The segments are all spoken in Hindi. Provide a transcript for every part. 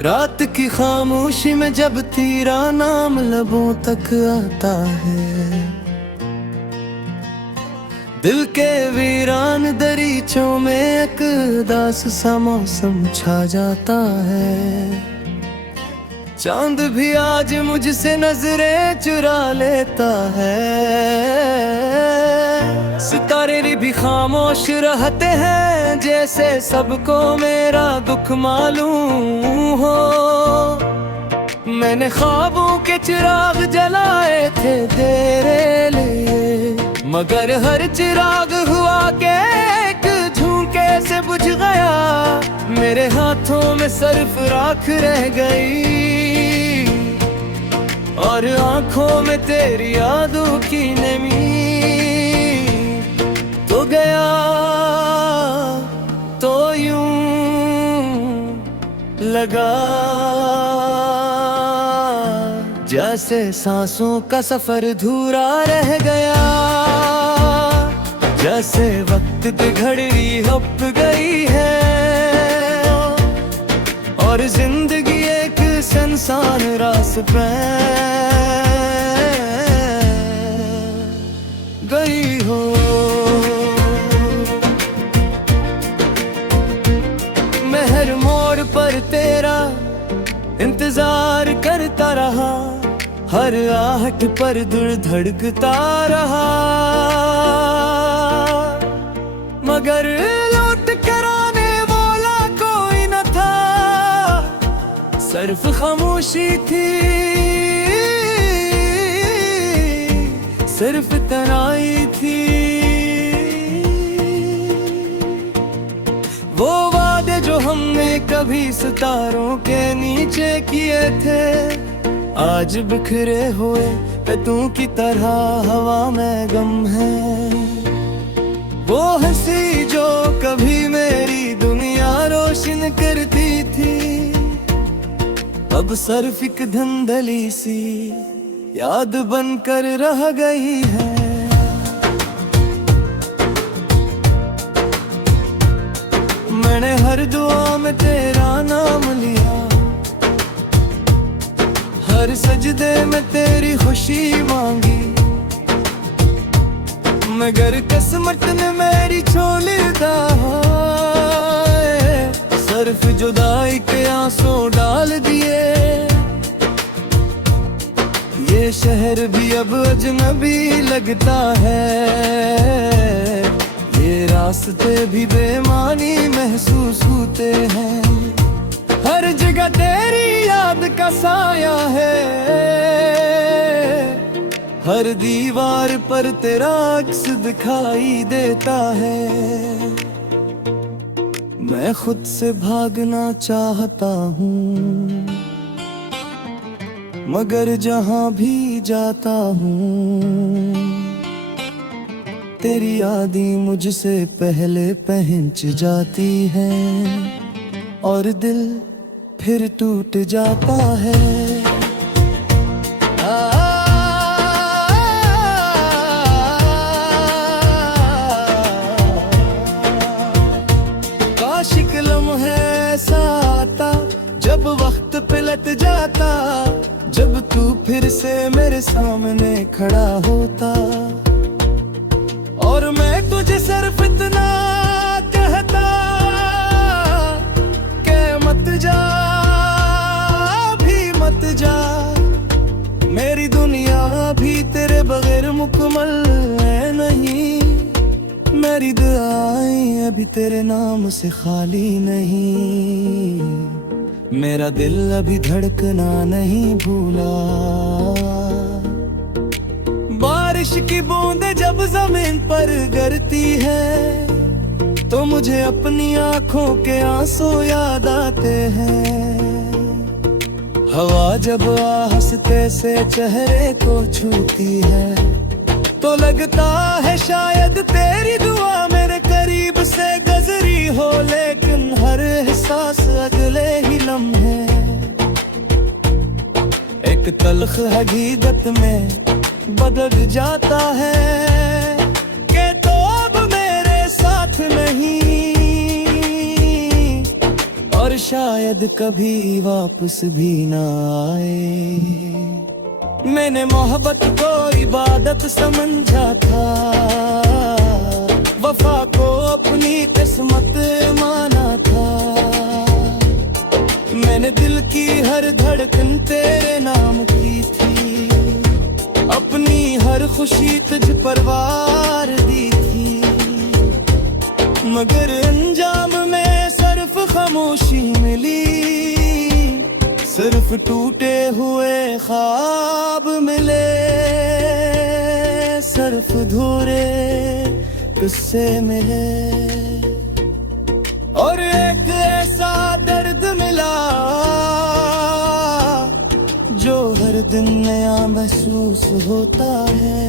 रात की खामोशी में जब तेरा नाम लबों तक आता है, दिल के वीरान दरीचों में एक उदास सा मौसम छा जाता है। चांद भी आज मुझसे नजरें चुरा लेता है। सितारे भी खामोश रहते हैं, जैसे सबको मेरा दुख मालूम हो। मैंने ख्वाबों के चिराग जलाए थे तेरे लिए, मगर हर चिराग हुआ के एक झोंके से बुझ गया। मेरे हाथों में सिर्फ राख रह गई, और आंखों में तेरी यादों की नमी। तो गया तो यूं लगा जैसे सांसों का सफर अधूरा रह गया, जैसे वक्त की घड़ी हप गई है, और जिंदगी एक सुनसान रास पे गई हो। मैं हर मोड़ पर तेरा इंतजार करता रहा, हर आहट पर दिल धड़कता रहा, मगर लौट कर आने वाला कोई न था। सिर्फ खामोशी थी, सिर्फ तन्हाई थी। वो वादे जो हमने कभी सितारों के नीचे किए थे, आज बिखरे हुए पत्तों की तरह हवा में गम है। वो हंसी जो कभी मेरी दुनिया रोशन करती थी, अब सिर्फ एक धुंधली सी याद बनकर रह गई है। मैंने हर दुआ में तेरा नाम लिया, हर सजदे में तेरी खुशी मांगी, मगर किस्मत ने मेरी छोड़ दा। सिर्फ जुदाई के आंसू डाल दिए, ये शहर भी अब अजनबी लगता है, ये रास्ते भी बेमानी महसूस होते हैं। हर जगह तेरी याद का साया है, हर दीवार पर तेरा अक्स दिखाई देता है। मैं खुद से भागना चाहता हूँ, मगर जहाँ भी जाता हूँ, तेरी यादें मुझसे पहले पहुँच जाती हैं, और दिल फिर टूट जाता है। काशिक लम्हा ऐसा आता जब वक्त पलट जाता, जब तू फिर से मेरे सामने खड़ा होता, और मैं तुझे सिर्फ इतना कहता कि मत जा, भी मत जा। मेरी दुनिया भी तेरे बगैर मुकम्मल है नहीं, मेरी दुआएं अभी तेरे नाम से खाली नहीं, मेरा दिल अभी धड़कना नहीं भूला। बारिश की बूंदें जब जमीन पर गिरती है, तो मुझे अपनी आंखों के आंसू याद आते हैं। हवा जब हंसते से चेहरे को छूती है, तो लगता है शायद तेरी दुआ मेरे करीब से गुजरी हो, लेकिन हर एहसास अगले ही लम्हे एक तल्ख हकीकत में बदल जाता है, कि तो अब मेरे साथ नहीं, और शायद कभी वापस भी ना आए। मैंने मोहब्बत को इबादत समझा था, वफा को अपनी किस्मत माना था। मैंने दिल की हर धड़कन तेरे नाम की थी, अपनी हर खुशी तुझ पर वार दी थी। मगर अंजाम में सिर्फ खामोशी मिली, सिर्फ टूटे हुए ख्वाब मिले, सिर्फ अधूरे किस्से मिले। और एक ऐसा दर्द मिला जो हर दिन नया महसूस होता है।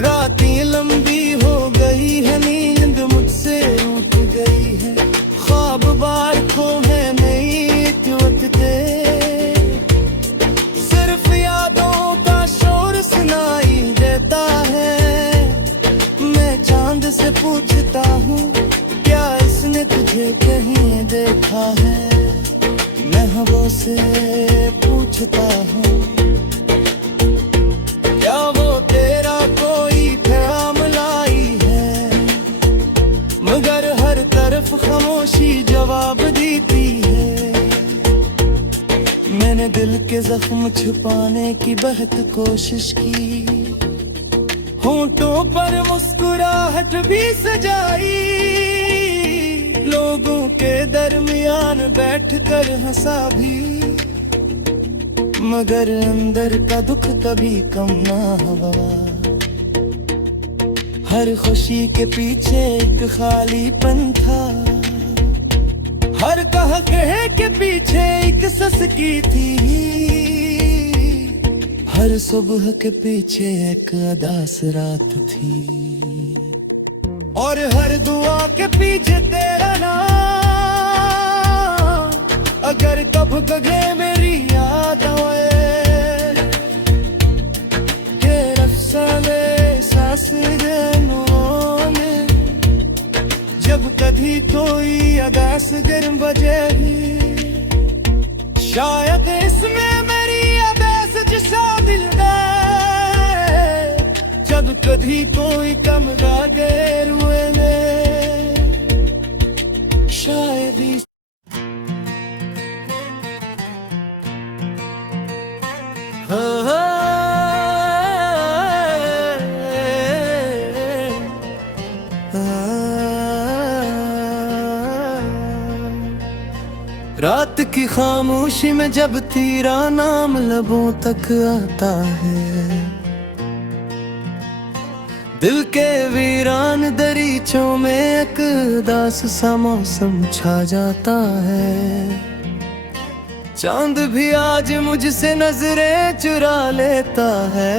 रातें लंबी हो गई है, नींद मुझसे रूठ गई है, ख्वाब बार खो है नहीं टूटते। सिर्फ यादों का शोर सुनाई देता है। मैं चांद से पूछता हूँ, क्या इसने तुझे कहीं देखा है? मैं हवा से पूछता हूँ, क्या वो तेरा कोई ख्याम लाई है? मगर हर तरफ खामोशी जवाब देती है। मैंने दिल के जख्म छुपाने की बहुत कोशिश की, होंठों पर मुस्कुराहट भी सजाई, लोगों के दरमियान बैठकर हंसा भी। मगर अंदर का दुख कभी कम ना हुआ। हर खुशी के पीछे एक खालीपन था, हर कहे के पीछे एक ससकी थी, हर सुबह के पीछे एक अदास रात थी, और हर दुआ के पीछे तेरा नाम। अगर कब गगे मेरी याद आए, तेरा अफसाने सांस में, जब कभी कोई अदास गर्म बजेगी, शायद इसमें मेरी अदास शामिल है। जब कभी कोई कम गागर हुए में, शायद रात की खामोशी में जब तेरा नाम लबों तक आता है, दिल के वीरान दरीचों में एक उदास सा मौसम छा जाता है। चांद भी आज मुझसे नजरें चुरा लेता है,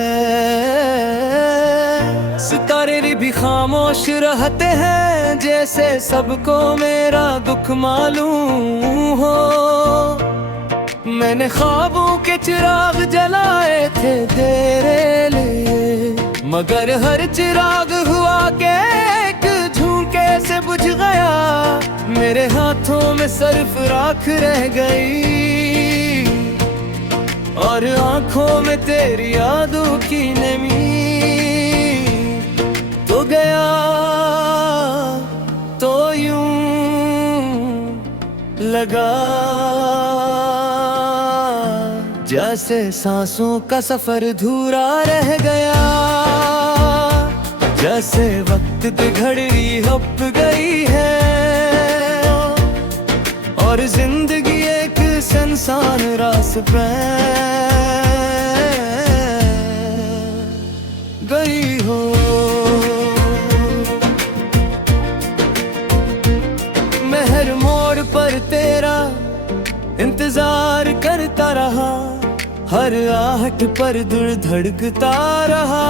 सितारे भी खामोश रहते हैं, जैसे सबको मेरा दुख मालूम हो। मैंने ख्वाबों के चिराग जलाए थे तेरे लिए, मगर हर चिराग हुआ के एक झोंके से बुझ गया। मेरे हाथों में सिर्फ राख रह गई, और आंखों में तेरी यादों की नमी। तो गया तो यूं लगा, जैसे सांसों का सफर अधूरा रह गया, जैसे वक्त की घड़ी हप गई है, और जिंदगी एक सुनसान रास पे गई हो। मैं हर मोड़ पर तेरा इंतजार करता रहा, हर आहट पर दिल धड़कता रहा,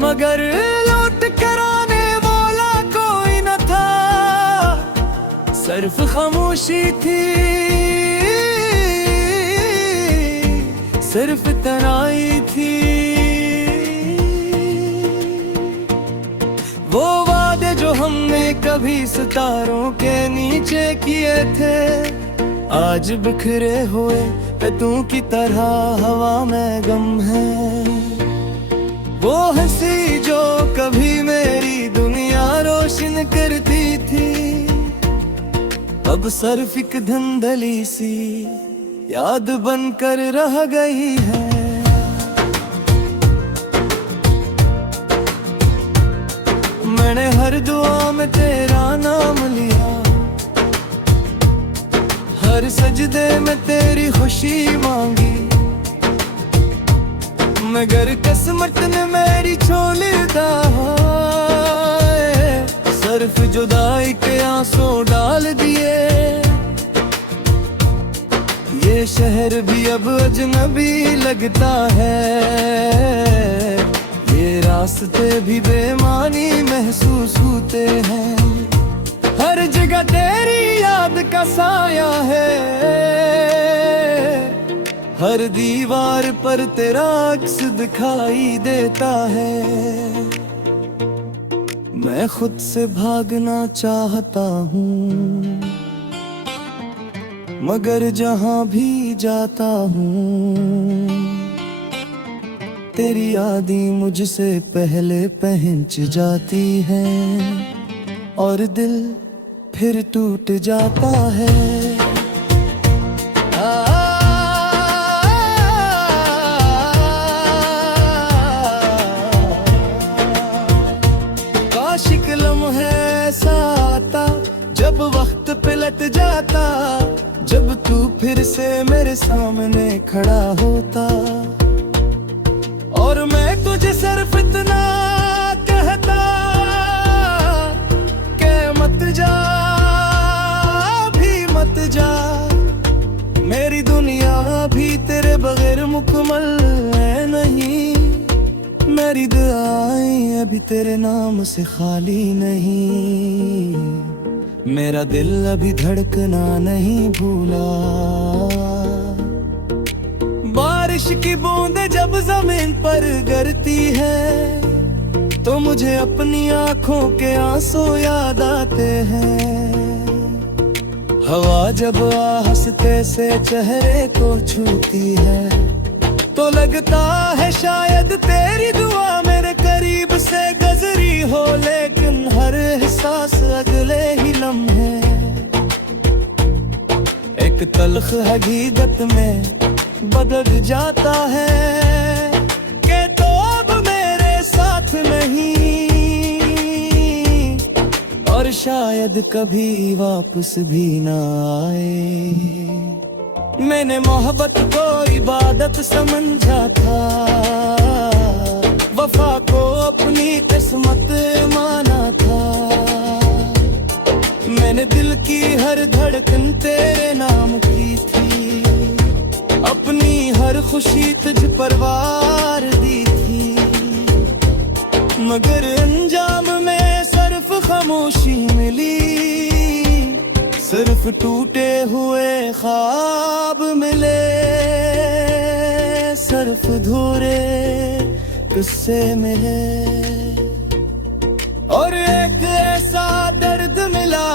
मगर लौट कर आने वाला कोई न था, सिर्फ खामोशी थी, सिर्फ तन्हाई थी। वो वादे जो हमने कभी सितारों के नीचे किए थे, आज बिखरे हुए पत्तों की तरह हवा में गम है। वो हंसी जो कभी मेरी दुनिया रोशन करती थी, अब सिर्फ एक धुंधली सी याद बनकर रह गई है। मैंने हर दुआ में तेरा नाम लिया, हर सजदे में तेरी खुशी मांगी, मगर किस्मत ने मेरी छोड़ दा सिर्फ जुदाई के आंसू डाल दिए। ये शहर भी अब अजनबी लगता है, ये रास्ते भी बेमानी महसूस होते हैं। हर जगह तेरी याद का साया है, हर दीवार पर तेरा अक्स दिखाई देता है। मैं खुद से भागना चाहता हूँ, मगर जहाँ भी जाता हूँ तेरी यादें मुझसे पहले पहुंच जाती हैं और दिल फिर टूट जाता है। काशिक लम्हा ऐसा आता जब वक्त पलट जाता, जब तू फिर से मेरे सामने खड़ा होता और मैं तुझे सिर्फ इतना कहता कि मत जा, भी मत जा। मेरी दुनिया भी तेरे बगैर मुकम्मल है नहीं, मेरी दुआएं अभी तेरे नाम से खाली नहीं। मेरा दिल अभी धड़कना नहीं भूला। बारिश की बूंदें जब जमीन पर गिरती है तो मुझे अपनी आंखों के आंसू याद आते हैं। हवा जब हंसते से चेहरे को छूती है तो लगता है शायद तेरी दुआ मेरे करीब से गुजरी हो, लेकिन हर एहसास अगले ही लम्हे एक तल्ख हकीकत में बदल जाता है कि तो अब मेरे साथ नहीं और शायद कभी वापस भी ना आए। मैंने मोहब्बत को इबादत समझा था, वफा को अपनी किस्मत माना था। मैंने दिल की हर धड़कन तेरे नाम की थी, अपनी हर खुशी तुझ पर वार दी थी, मगर अंजाम में सिर्फ खामोशी मिली। सिर्फ टूटे हुए ख्वाब मिले, सिर्फ धूरे किस्से मिले और एक ऐसा दर्द मिला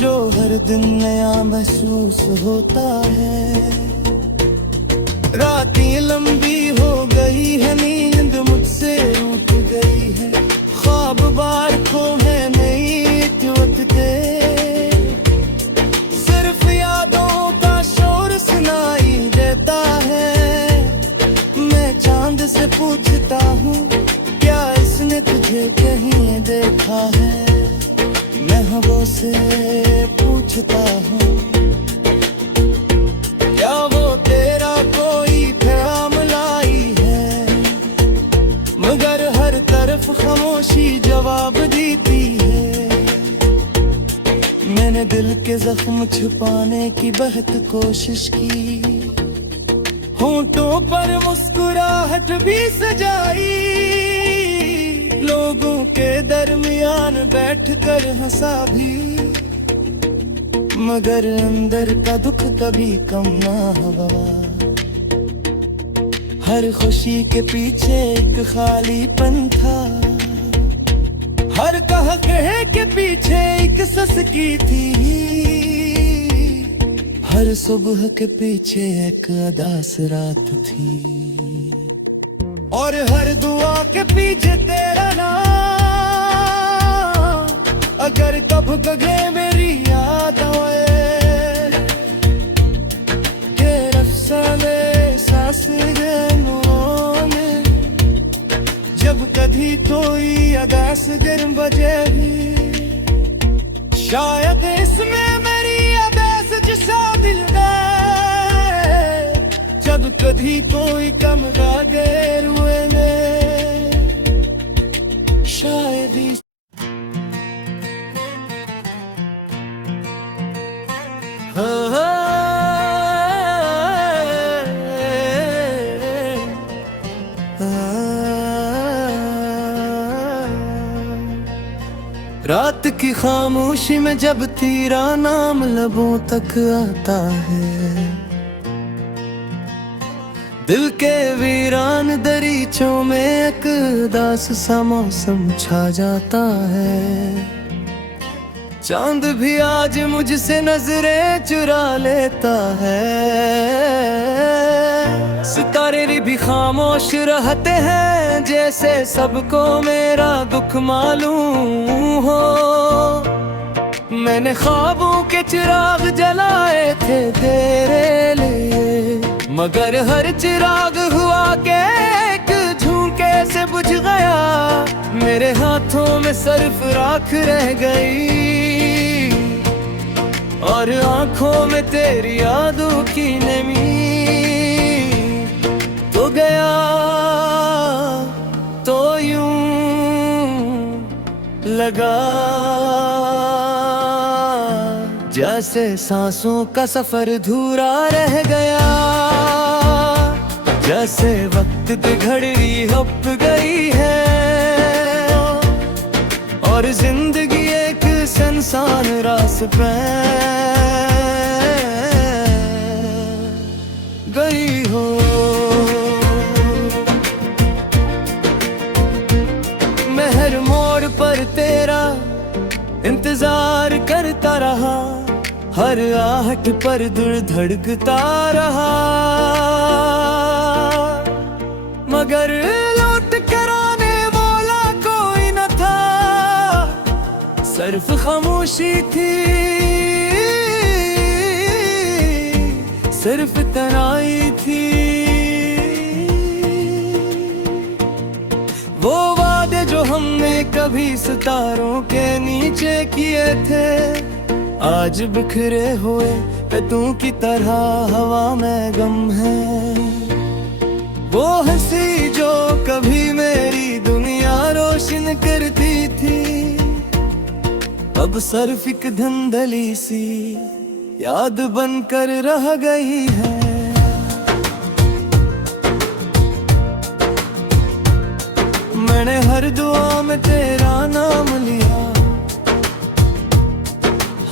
जो हर दिन नया महसूस होता है। रातें लंबी हो गई है, नींद मुझसे रूठ गई है, ख्वाब बार खो है सिर्फ यादों का शोर सुनाई देता है। मैं चांद से पूछता हूँ क्या इसने तुझे कहीं देखा है, मैं हवा से पूछता हूँ क्या वो तेरा कोई ख्याल लाई है, मगर हर तरफ खामोशी जवाब देती है। मैंने दिल के जख्म छुपाने की बहुत कोशिश की, होंठों पर मुस्कुराहट भी सजाई, लोगों के दरमियान बैठकर हंसा भी, मगर अंदर का दुख कभी कम ना हुआ। हर खुशी के पीछे एक खालीपन था, हर कहा कहे के पीछे एक सस की थी, हर सुबह के पीछे एक अदास रात थी, और हर दुआ के पीछे तेरा नाम। अगर कब गए मेरी याद आए के रफ्साने सांस में, जब कभी कोई अदास गर्म बजे भी, शायद इसमें मेरी अदास जिसा दिल गए, जब कभी कोई कम गा देर हुए में, शायद रात की खामोशी में जब तेरा नाम लबों तक आता है, दिल के वीरान दरीचों में एक उदास सा मौसम छा जाता है। चांद भी आज मुझसे नजरें चुरा लेता है, सितारे भी खामोश रहते हैं, जैसे सबको मेरा दुख मालूम हो। मैंने ख्वाबों के चिराग जलाए थे तेरे लिए, मगर हर चिराग हुआ के एक झोंके से बुझ गया, मेरे हाथों में सिर्फ राख रह गई, और आंखों में तेरी यादों की नमी। तो गया तो यूं लगा जैसे सांसों का सफर धूरा रह गया, जैसे वक्त की घड़ी हप गई है, और जिंदगी एक सुनसान रास पे गई हो। मैं हर मोड़ पर तेरा इंतजार करता रहा, हर आहट पर दिल धड़कता रहा, मगर लौट कर आने वाला कोई न था, सिर्फ खामोशी थी, सिर्फ तन्हाई थी। वो वादे जो हमने कभी सितारों के नीचे किए थे, आज बिखरे हुए पत्तों की तरह हवा में गम है। वो हंसी जो कभी मेरी दुनिया रोशन करती थी, अब सिर्फ एक धुंधली सी याद बनकर रह गई है। मैंने हर दुआ में तेरा नाम लिया,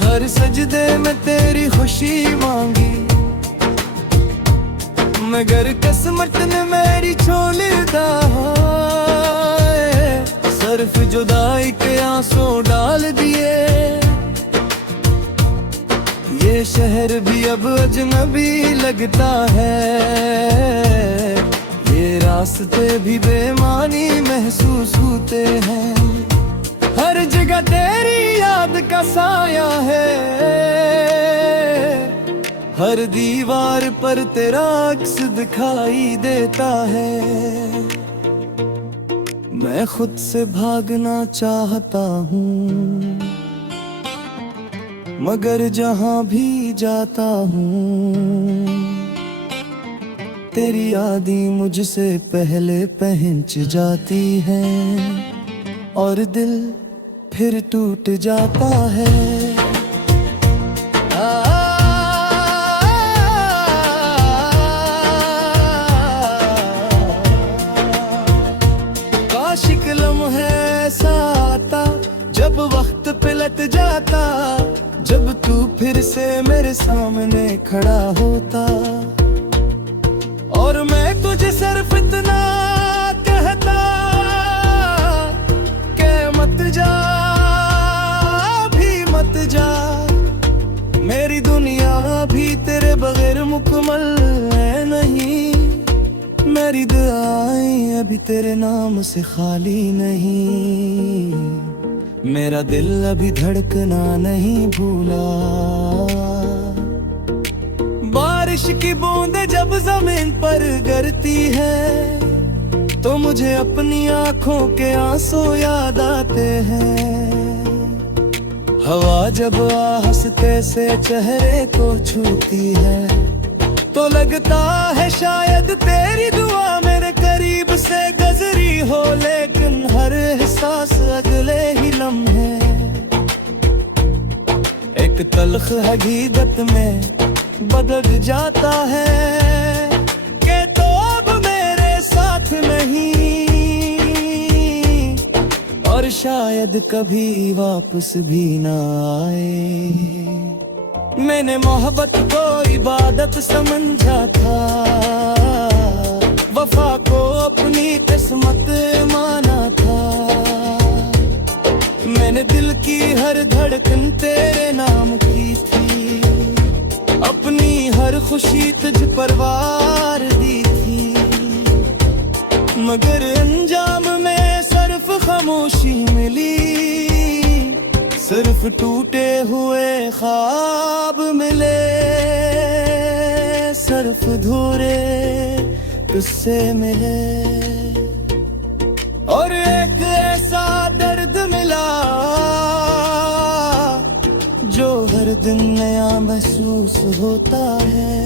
हर सजदे में तेरी खुशी मांगी, मगर किस्मत ने मेरी छोड़ दा, सिर्फ जुदाई के आंसू डाल दिए। ये शहर भी अब अजनबी लगता है, ये रास्ते भी बेमानी महसूस होते हैं, हर जगह तेरी याद का साया है, हर दीवार पर तेरा अक्स दिखाई देता है। मैं खुद से भागना चाहता हूँ, मगर जहाँ भी जाता हूँ, तेरी यादें मुझसे पहले पहुँच जाती हैं, और दिल फिर टूट जाता है। काशिक लम्हा ऐसा आता जब वक्त पिलट जाता, जब तू फिर से मेरे सामने खड़ा होता, और मैं तुझे सिर्फ इतना कहता कि मत मत जा, अभी मत जा, मेरी दुनिया भी तेरे बगैर मुकम्मल है नहीं, मेरी दुआएं अभी तेरे नाम से खाली नहीं, मेरा दिल अभी धड़कना नहीं भूला। बारिश की बूंदें जब जमीन पर गिरती है तो मुझे अपनी आंखों के आंसू याद आते हैं। हवा जब हंसते से चेहरे को छूती है तो लगता है शायद तेरी दुआ मेरे करीब से गुजरी हो, लेकिन हर एहसास अगले ही लम्हे एक तल्ख हकीकत में बदल जाता है कि तो अब मेरे साथ नहीं और शायद कभी वापस भी ना आए। मैंने मोहब्बत को इबादत समझा था, वफा को अपनी किस्मत माना था, मैंने दिल की हर धड़कन तेरे नाम की थी, अपनी हर खुशी तुझ पर वार दी थी, मगर अंजाम में सिर्फ खामोशी मिली, सिर्फ टूटे हुए ख्वाब मिले, सिर्फ धूरे किस्से मिले और एक ऐसा दर्द मिला जो हर दिन नया महसूस होता है।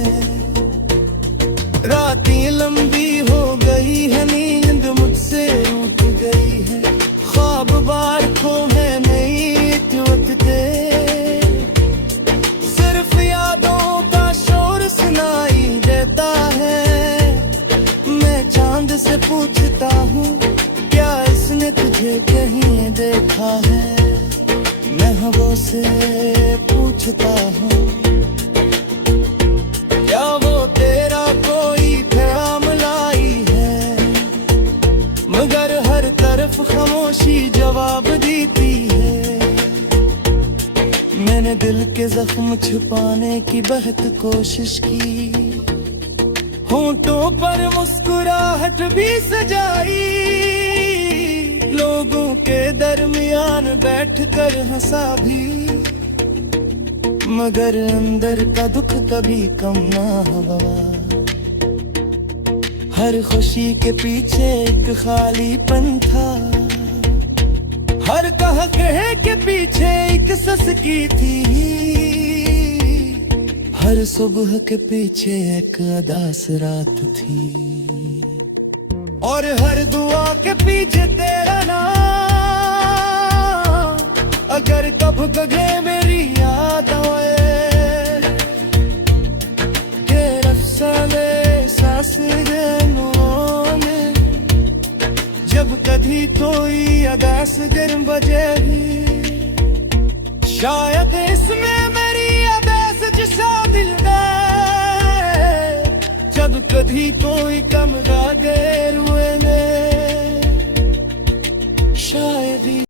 रातें लंबी हो गई है, नींद मुझसे रूठ गई है, ख्वाब बार खो है नहीं वक्ते, सिर्फ यादों का शोर सुनाई देता है। मैं चांद से पूछता हूँ क्या इसने तुझे कहीं देखा है, मैं हवा से पूछता हूँ क्या वो तेरा कोई ख्याल लाई है, मगर हर तरफ खामोशी जवाब देती है। मैंने दिल के जख्म छुपाने की बहुत कोशिश की, होंठों पर मुस्कुराहट भी सजाई, लोगों के दरमियान बैठकर हंसा भी, मगर अंदर का दुख कभी कम ना हुआ। हर खुशी के पीछे एक खालीपन था, हर कह के पीछे एक ससकी थी, हर सुबह के पीछे एक अदास रात थी, और हर दुआ के पीछे तेरा नाम, अगर कब गए मेरी याद आए के रफ्साले सांस जब कभी कोई अदास गर्म बजे भी, शायद इसमें मेरी अदास जिसा दिल है, जब कभी कोई कम गा गैर